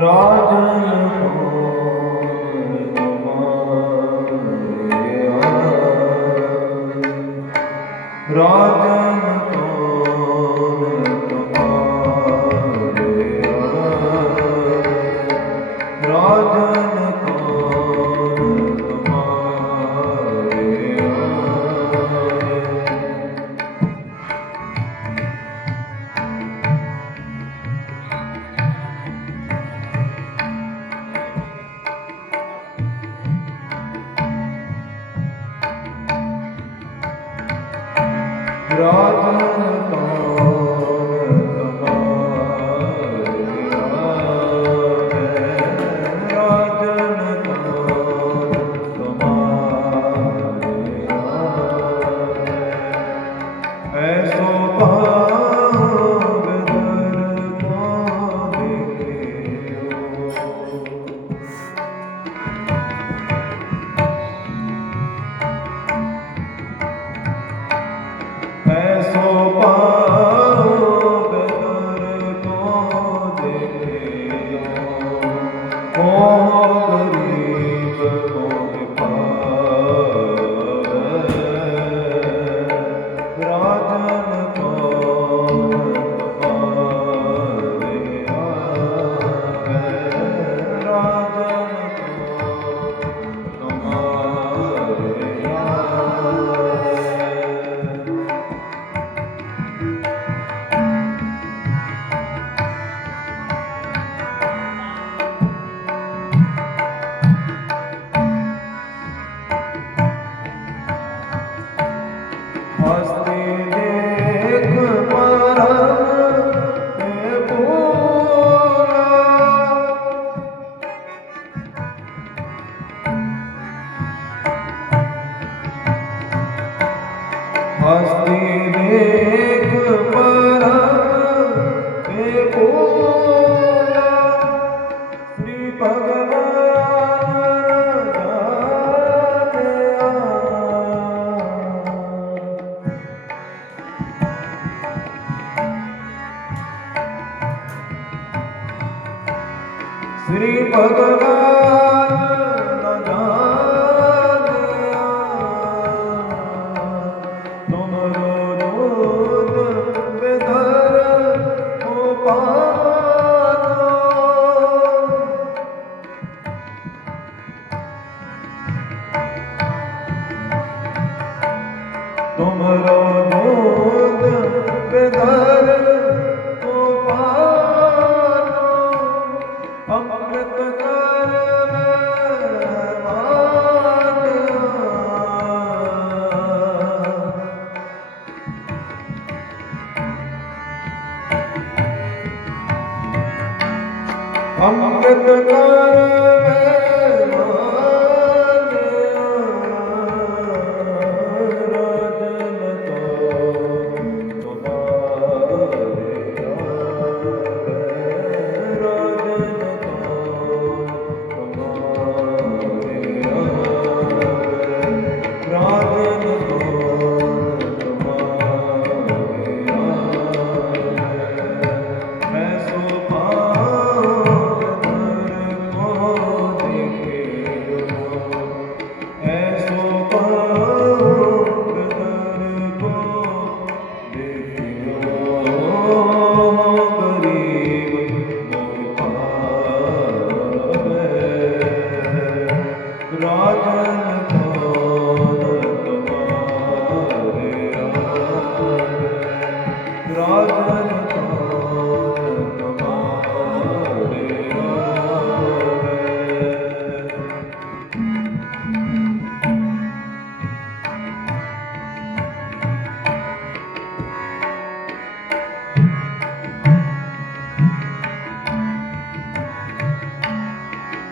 ਰਾਜਨ ਰਾਜਨ Radha ਹਸਤੀ ਦੇਖ ਪਰਮ ਸ੍ਰੀ ਭਗਵਾਨ ਦਾਤਿਆ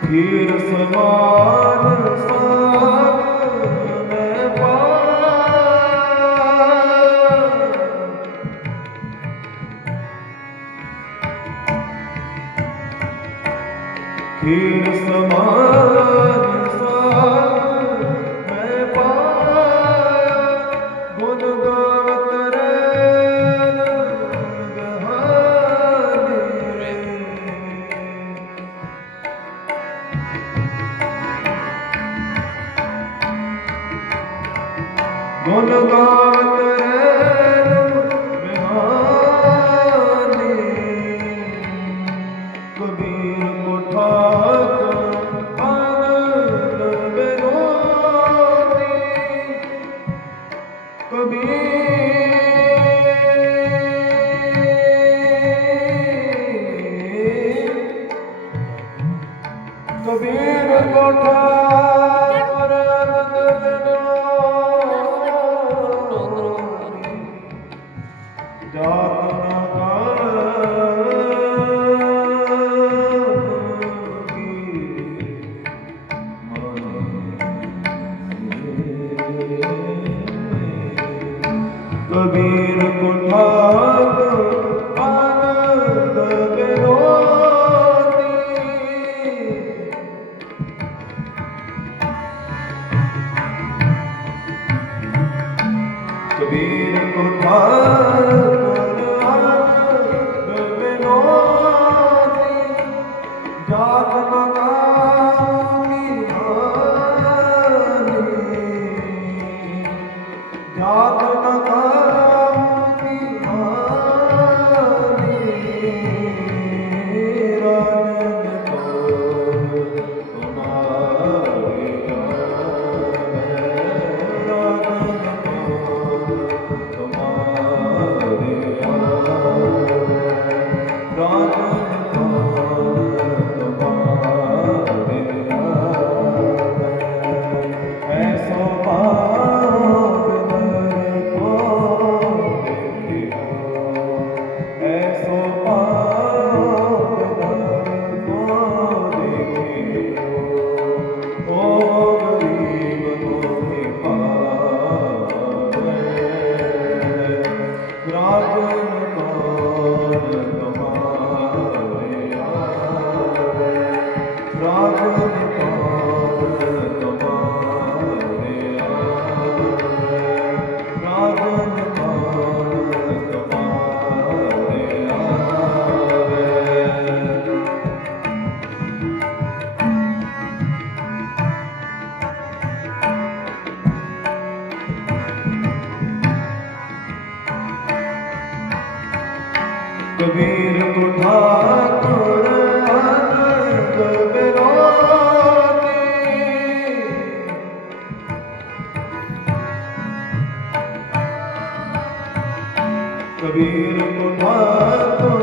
ਫਿਰ ਸਵਾਰ ਸਾਨ ਮੈਂ ਪਾਰ ਫਿਰ ਸਮਾਨ মন ਕਬੀਰ ਉਠਾ ਕਬੀਰ ਕੋਠਾ ਤੋਂ